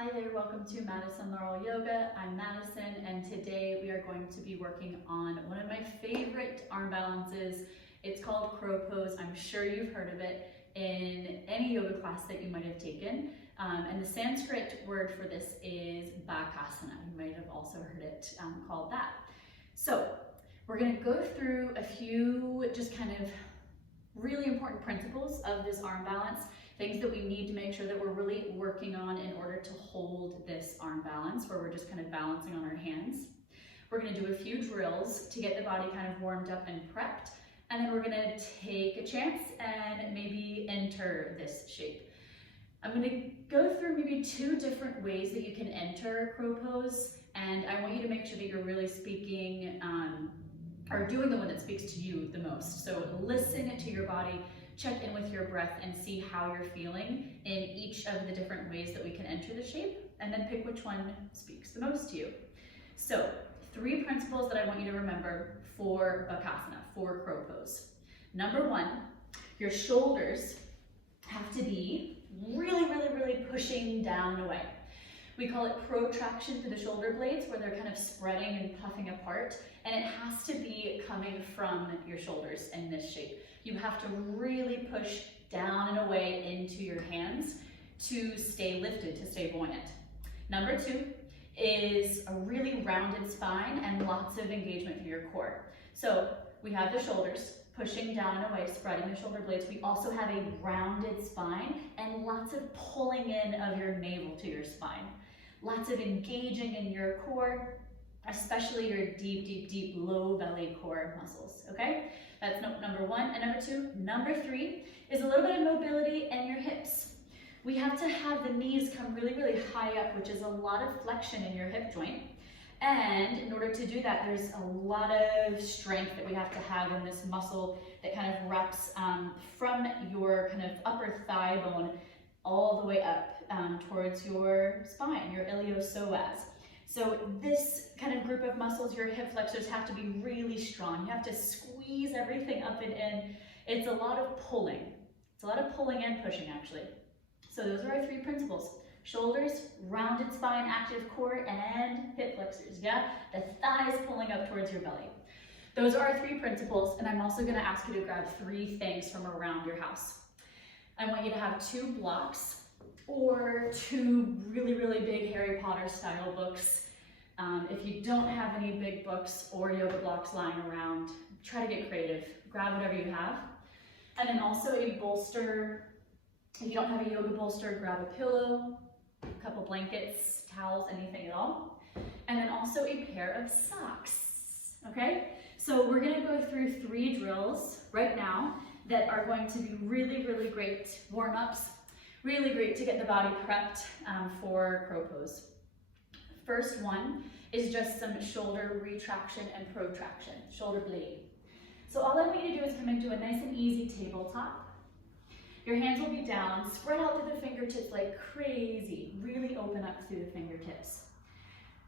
Hi there, welcome to Madison Laurel Yoga. I'm Madison, and today we are going to be working on one of my favorite arm balances. It's called crow pose. I'm sure you've heard of it in any yoga class that you might have taken. And the Sanskrit word for this is Bakasana. You might have also heard it called that. So we're going to go through a few just kind of really important principles of this arm balance, things that we need to make sure that we're really working on in order to hold this arm balance, where we're just kind of balancing on our hands. We're going to do a few drills to get the body kind of warmed up and prepped, and then we're going to take a chance and maybe enter this shape. I'm going to go through maybe two different ways that you can enter crow pose, and I want you to make sure that you're really speaking or doing the one that speaks to you the most. So listen to your body, check in with your breath, and see how you're feeling in each of the different ways that we can enter the shape, and then pick which one speaks the most to you. So 3 principles that I want you to remember for Bakasana, for crow pose. Number 1, your shoulders have to be really pushing down and away. We call it protraction through the shoulder blades, where they're kind of spreading and puffing apart, and it has to be coming from your shoulders in this shape. You have to really push down and away into your hands to stay lifted, to stay buoyant. Number 2 is a really rounded spine and lots of engagement through your core. So we have the shoulders pushing down and away, spreading the shoulder blades. We also have a rounded spine and lots of pulling in of your navel to your spine. Lots of engaging in your core, especially your deep low belly core muscles, okay? That's number 1 and number 2. Number 3 is a little bit of mobility in your hips. We have to have the knees come really high up, which is a lot of flexion in your hip joint. And in order to do that, there's a lot of strength that we have to have in this muscle that kind of wraps from your kind of upper thigh bone all the way up towards your spine, your iliopsoas. So this kind of group of muscles, your hip flexors, have to be really strong. You have to squeeze everything up and in. It's a lot of pulling. It's a lot of pulling and pushing, actually. So those are our 3 principles. Shoulders, rounded spine, active core, and hip flexors, yeah? The thighs pulling up towards your belly. Those are our 3 principles, and I'm also gonna ask you to grab 3 things from around your house. I want you to have 2 blocks or 2 really big Harry Potter style books. If you don't have any big books or yoga blocks lying around, try to get creative. Grab whatever you have. And then also a bolster. If you don't have a yoga bolster, grab a pillow, a couple blankets, towels, anything at all. And then also a pair of socks, okay? So we're gonna go through 3 drills right now that are going to be really great warm-ups, really great to get the body prepped for crow pose. First one is just some shoulder retraction and protraction, shoulder blade. So all I want you to do is come into a nice and easy tabletop. Your hands will be down, spread out through the fingertips like crazy, really open up through the fingertips.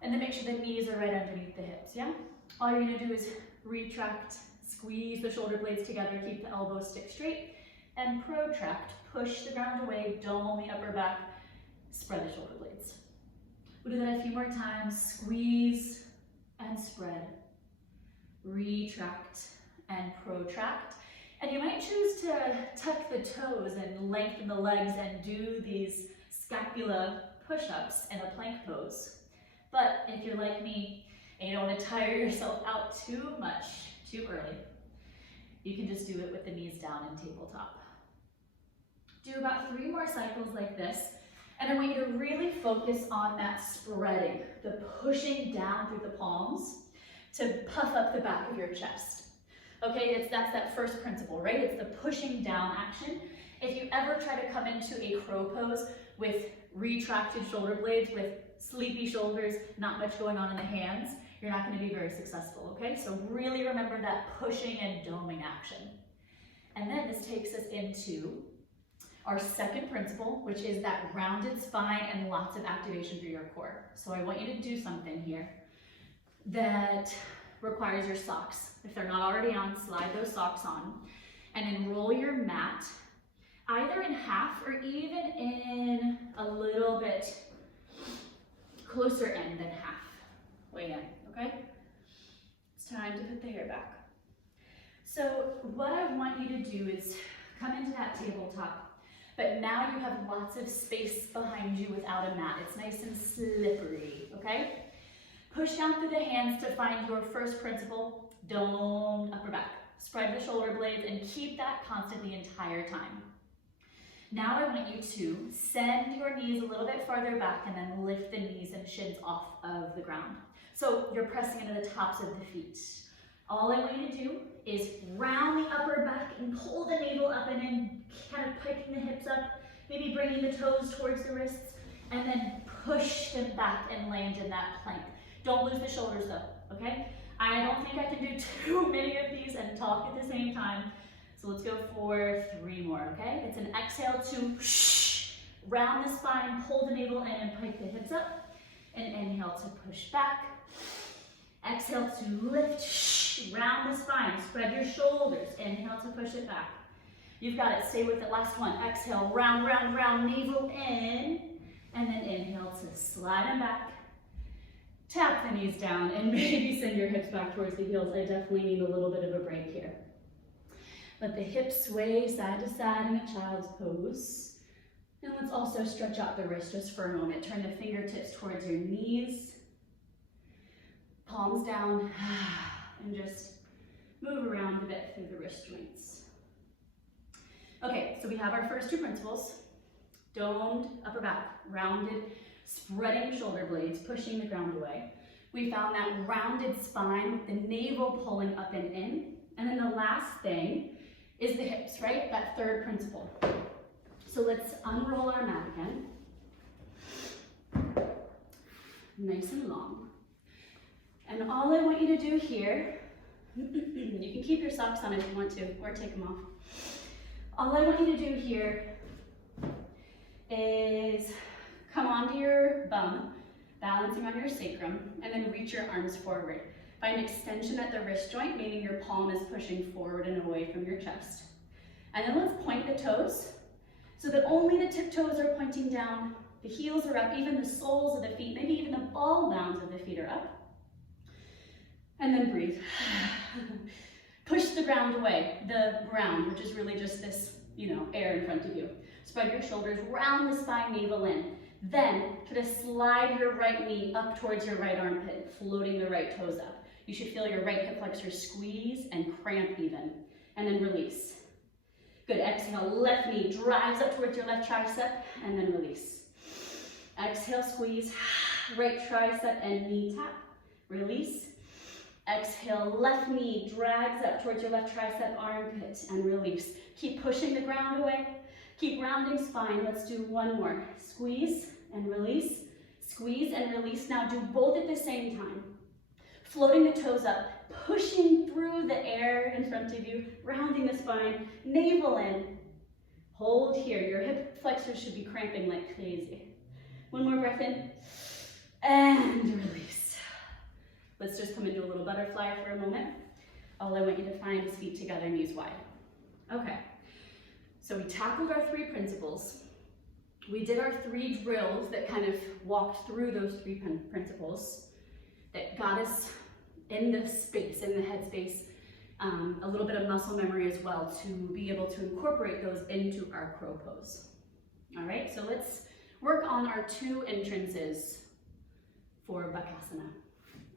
And then make sure the knees are right underneath the hips, yeah? All you're gonna do is retract, squeeze the shoulder blades together, keep the elbows stick straight, and protract, push the ground away, dome the upper back, spread the shoulder blades. We'll do that a few more times. Squeeze and spread, retract and protract. And you might choose to tuck the toes and lengthen the legs and do these scapula push-ups in a plank pose. But if you're like me and you don't want to tire yourself out too much, too early, you can just do it with the knees down and tabletop. Do about 3 more cycles like this, and I want you to really focus on that spreading, the pushing down through the palms to puff up the back of your chest. Okay, that's that first principle, right? It's the pushing down action. If you ever try to come into a crow pose with retracted shoulder blades, with sleepy shoulders, not much going on in the hands, you're not going to be very successful, okay? So really remember that pushing and doming action. And then this takes us into our second principle, which is that rounded spine and lots of activation through your core. So I want you to do something here that requires your socks. If they're not already on, slide those socks on and then roll your mat either in half or even in a little bit closer in than halfway in, okay? It's time to put the hair back. So what I want you to do is come into that tabletop, but now you have lots of space behind you without a mat. It's nice and slippery, okay? Push down through the hands to find your first principle, domed upper back. Spread the shoulder blades and keep that constant the entire time. Now I want you to send your knees a little bit farther back and then lift the knees and shins off of the ground. So you're pressing into the tops of the feet. All I want you to do is round the upper back and pull the navel up and in, kind of piking the hips up, maybe bringing the toes towards the wrists, and then push them back and land in that plank. Don't lose the shoulders though, okay? I don't think I can do too many of these and talk at the same time. So let's go for 3 more, okay? It's an exhale to round the spine, pull the navel in and pike the hips up. And inhale to push back. Exhale to lift, round the spine, spread your shoulders. Inhale to push it back. You've got it, stay with it, last one. Exhale, round, round, round, navel in. And then inhale to slide them back. Tap the knees down and maybe send your hips back towards the heels. I definitely need a little bit of a break here. Let the hips sway side to side in a child's pose. And let's also stretch out the wrist just for a moment. Turn the fingertips towards your knees. Palms down, and just move around a bit through the wrist joints. Okay, so we have our first 2 principles. Domed upper back, rounded, spreading shoulder blades, pushing the ground away. We found that rounded spine with the navel pulling up and in. And then the last thing is the hips, right? That third principle. So let's unroll our mat again. Nice and long. And all I want you to do here, you can keep your socks on if you want to, or take them off. All I want you to do here is come onto your bum, balancing on your sacrum, and then reach your arms forward. Find extension at the wrist joint, meaning your palm is pushing forward and away from your chest. And then let's point the toes so that only the tip toes are pointing down, the heels are up, even the soles of the feet, maybe even the ball bounds of the feet are up. And then breathe. Push the ground away, the ground, which is really just this, air in front of you. Spread your shoulders, round the spine, navel in. Then try to slide your right knee up towards your right armpit, floating the right toes up. You should feel your right hip flexor squeeze and cramp even. And then release. Good, exhale, left knee drives up towards your left tricep, and then release. Exhale, squeeze, right tricep and knee tap, release. Exhale, left knee drags up towards your left tricep, armpit, and release. Keep pushing the ground away. Keep rounding spine. Let's do 1 more. Squeeze and release. Squeeze and release. Now do both at the same time. Floating the toes up, pushing through the air in front of you, rounding the spine, navel in. Hold here. Your hip flexors should be cramping like crazy. 1 more breath in, and release. Let's just come into a little butterfly for a moment. All I want you to find is feet together, knees wide. Okay, so we tackled our 3 principles. We did our 3 drills that kind of walked through those 3 principles that got us in the space, in the head space, a little bit of muscle memory as well to be able to incorporate those into our crow pose. All right, so let's work on our 2 entrances for Bakasana.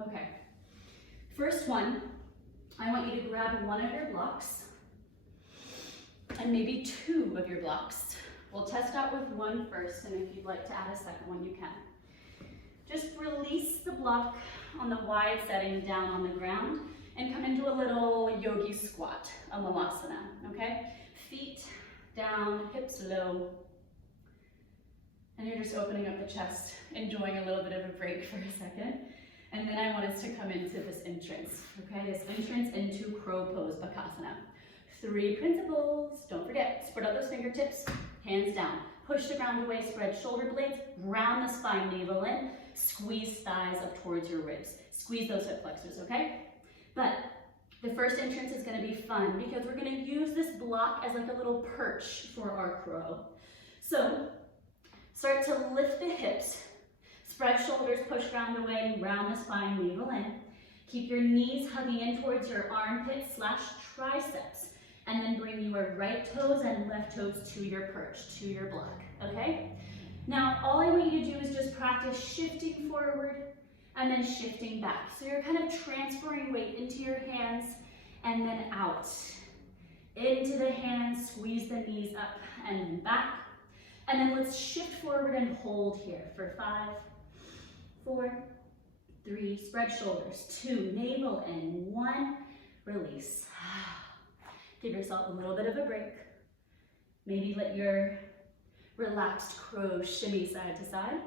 Okay, first one, I want you to grab one of your blocks and maybe 2 of your blocks. We'll test out with 1 first, and if you'd like to add a second one, you can. Just release the block on the wide setting down on the ground and come into a little yogi squat, a madison, okay? Feet down, hips low. And you're just opening up the chest, enjoying a little bit of a break for a second. And then I want us to come into this entrance, okay? This entrance into crow pose, Bakasana. 3 principles, don't forget, spread out those fingertips, hands down. Push the ground away, spread shoulder blades, round the spine, navel in, squeeze thighs up towards your ribs. Squeeze those hip flexors, okay? But the first entrance is gonna be fun because we're gonna use this block as like a little perch for our crow. So, start to lift the hips, Spread shoulders, push ground away, round the spine, navel in. Keep your knees hugging in towards your armpits / triceps. And then bring your right toes and left toes to your perch, to your block, okay? Now, all I want you to do is just practice shifting forward and then shifting back. So you're kind of transferring weight into your hands and then out. Into the hands, squeeze the knees up and then back. And then let's shift forward and hold here for 5, 4, 3, spread shoulders, 2, navel in, 1, release. Give yourself a little bit of a break. Maybe let your relaxed crow shimmy side to side.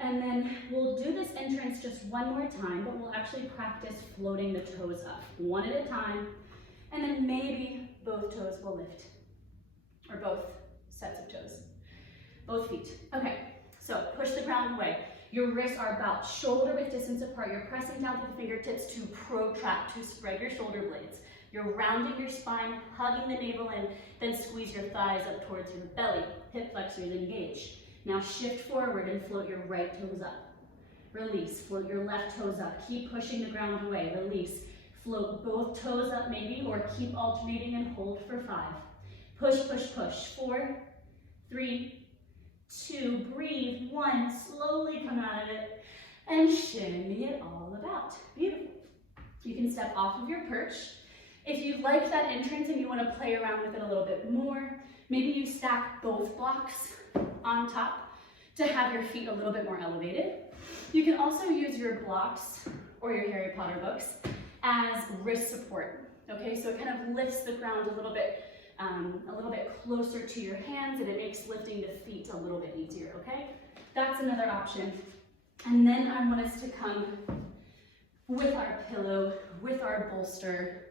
And then we'll do this entrance just one more time, but we'll actually practice floating the toes up, one at a time. And then maybe both toes will lift, or both sets of toes, both feet. Okay, so push the ground away. Your wrists are about shoulder width distance apart. You're pressing down with the fingertips to protract, to spread your shoulder blades. You're rounding your spine, hugging the navel in, then squeeze your thighs up towards your belly. Hip flexors engage. Now shift forward and float your right toes up. Release, float your left toes up. Keep pushing the ground away, release. Float both toes up maybe, or keep alternating and hold for 5. Push, push, push. 4, 3, 2, breathe. 1, slowly come out of it and shimmy it all about. Beautiful. You can step off of your perch. If you like that entrance and you want to play around with it a little bit more, maybe you stack both blocks on top to have your feet a little bit more elevated. You can also use your blocks or your Harry Potter books as wrist support. Okay, so it kind of lifts the ground a little bit closer to your hands, and it makes lifting the feet a little bit easier. Okay, that's another option. And then I want us to come with our pillow, with our bolster,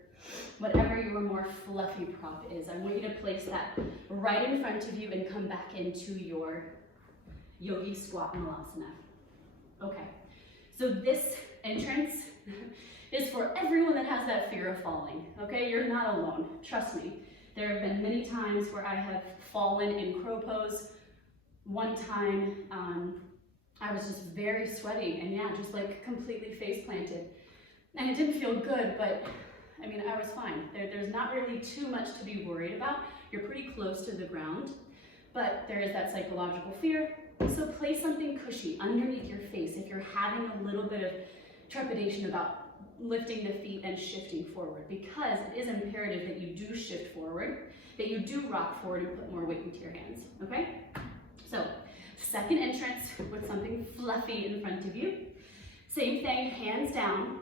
whatever your more fluffy prop is. I want you to place that right in front of you and come back into your yogi squat malasana. Okay, so this entrance is for everyone that has that fear of falling. Okay, you're not alone, trust me. There have been many times where I have fallen in crow pose. One time, I was just very sweaty and yeah, just like completely face planted. And it didn't feel good, but I mean, I was fine. There's not really too much to be worried about. You're pretty close to the ground, but there is that psychological fear. So place something cushy underneath your face if you're having a little bit of trepidation about lifting the feet and shifting forward, because it is imperative that you do shift forward, that you do rock forward and put more weight into your hands, okay? So, second entrance with something fluffy in front of you. Same thing, hands down,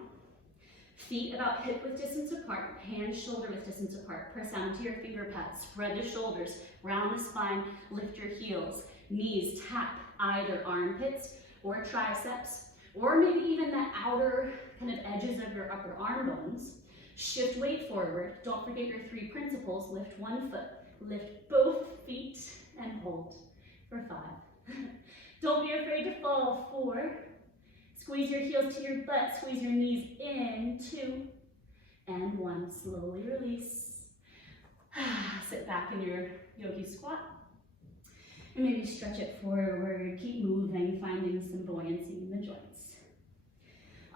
feet about hip width distance apart, hands shoulder width distance apart. Press down to your finger pads, spread the shoulders, round the spine, lift your heels, knees tap either armpits or triceps, or maybe even the outer kind of edges of your upper arm bones. Shift weight forward. Don't forget your 3 principles. Lift one foot, lift both feet, and hold for 5. Don't be afraid to fall. 4. Squeeze your heels to your butt, squeeze your knees in. 2, and 1. Slowly release. Sit back in your yogi squat. And maybe stretch it forward, keep moving, finding some buoyancy in the joints.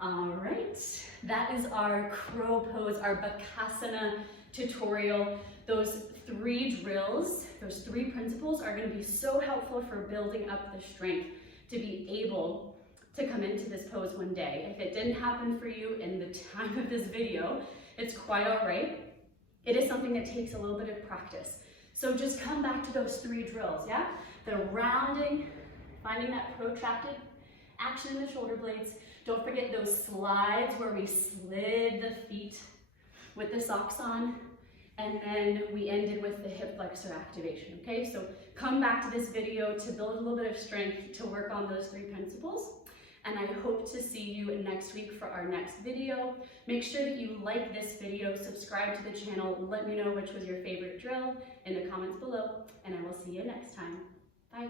All right, that is our crow pose, our Bakasana tutorial. Those 3 drills, those 3 principles are going to be so helpful for building up the strength to be able to come into this pose one day. If it didn't happen for you in the time of this video, it's quite all right. It is something that takes a little bit of practice. So just come back to those 3 drills, yeah? The rounding, finding that protracted action in the shoulder blades. Don't forget those slides where we slid the feet with the socks on, and then we ended with the hip flexor activation, okay? So come back to this video to build a little bit of strength to work on those 3 principles. And I hope to see you next week for our next video. Make sure that you like this video, subscribe to the channel, let me know which was your favorite drill in the comments below, and I will see you next time. Bye.